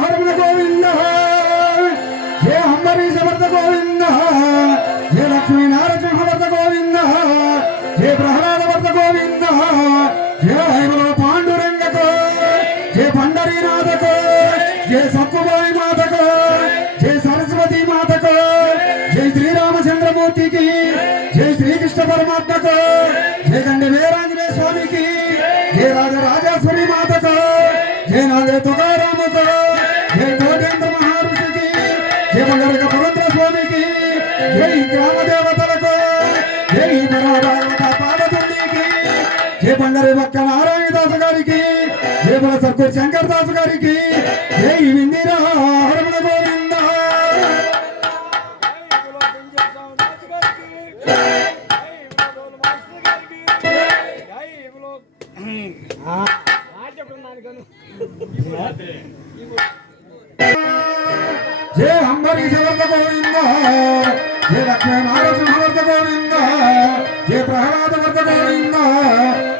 హరమణ గోవింద జయ అంబరీష సమర్థ గోవింద జయ లక్ష్మీ నారసింహ వర్త గోవింద జయ ప్రహ్లాద వర్త గోవింద జయ హైమల పాండురంగకు జయ పండరీనాథకు జయ సత్యభాయి మాతకు జయ సరస్వతి మాతకు జయ శ్రీరామచంద్రమూర్తికి జయ శ్రీకృష్ణ పరమాత్మకు జయ గండి వీరాంజనేయ స్వామికి జయ రాజరాజేశ్వరి మాతకు జయ బంగారి నారాయణ దాసు గారికి జయ బల సర్కూర్ శంకర్ దాసు గారికి జై విందిరా హరమణ గోవింద. జయ అంబరీ వర్త గోవింద జయ లక్ష్మీ నారసింహ గోవింద జయ ప్రహ్లాద వర్ధ గోవింద.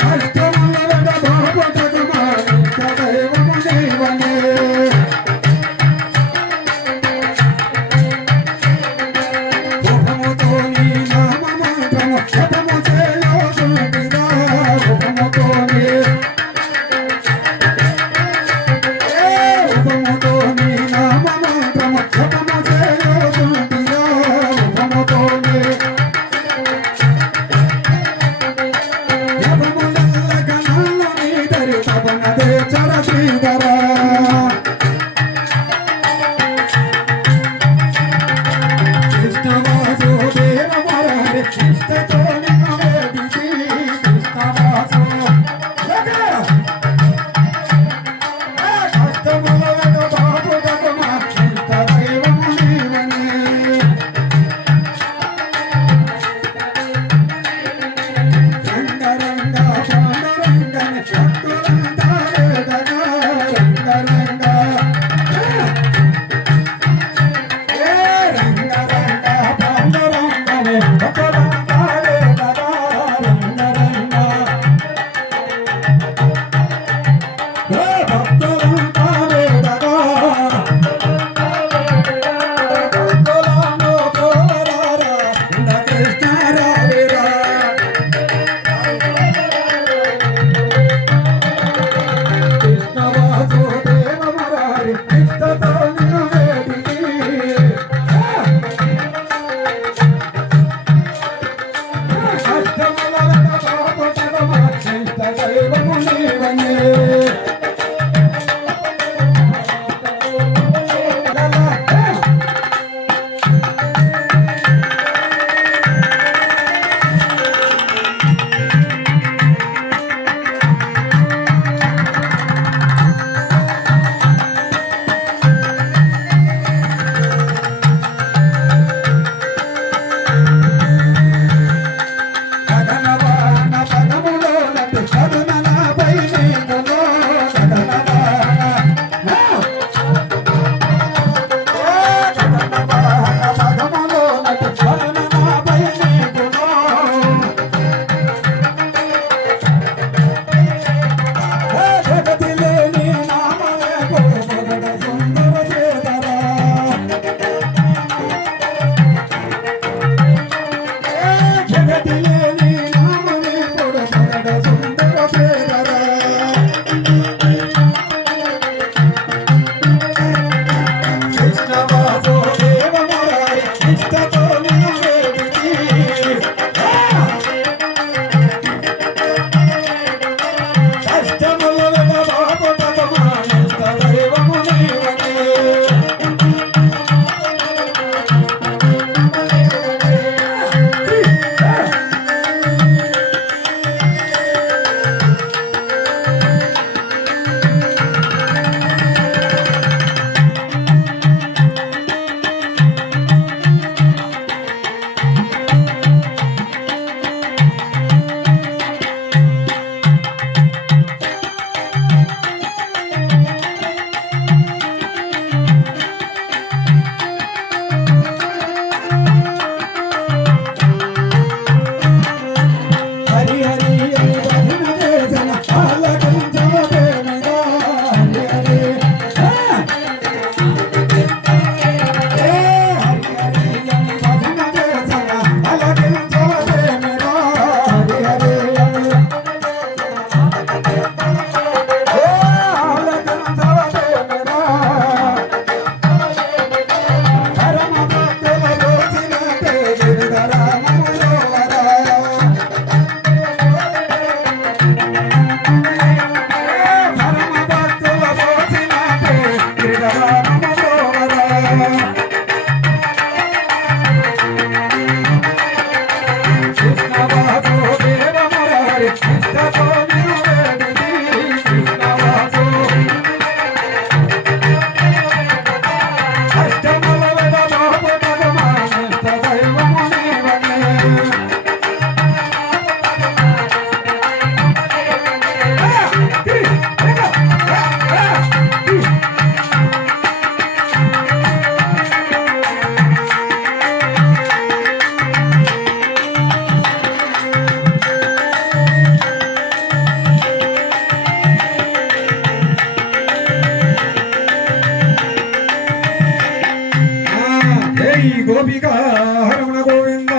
I'm Lord.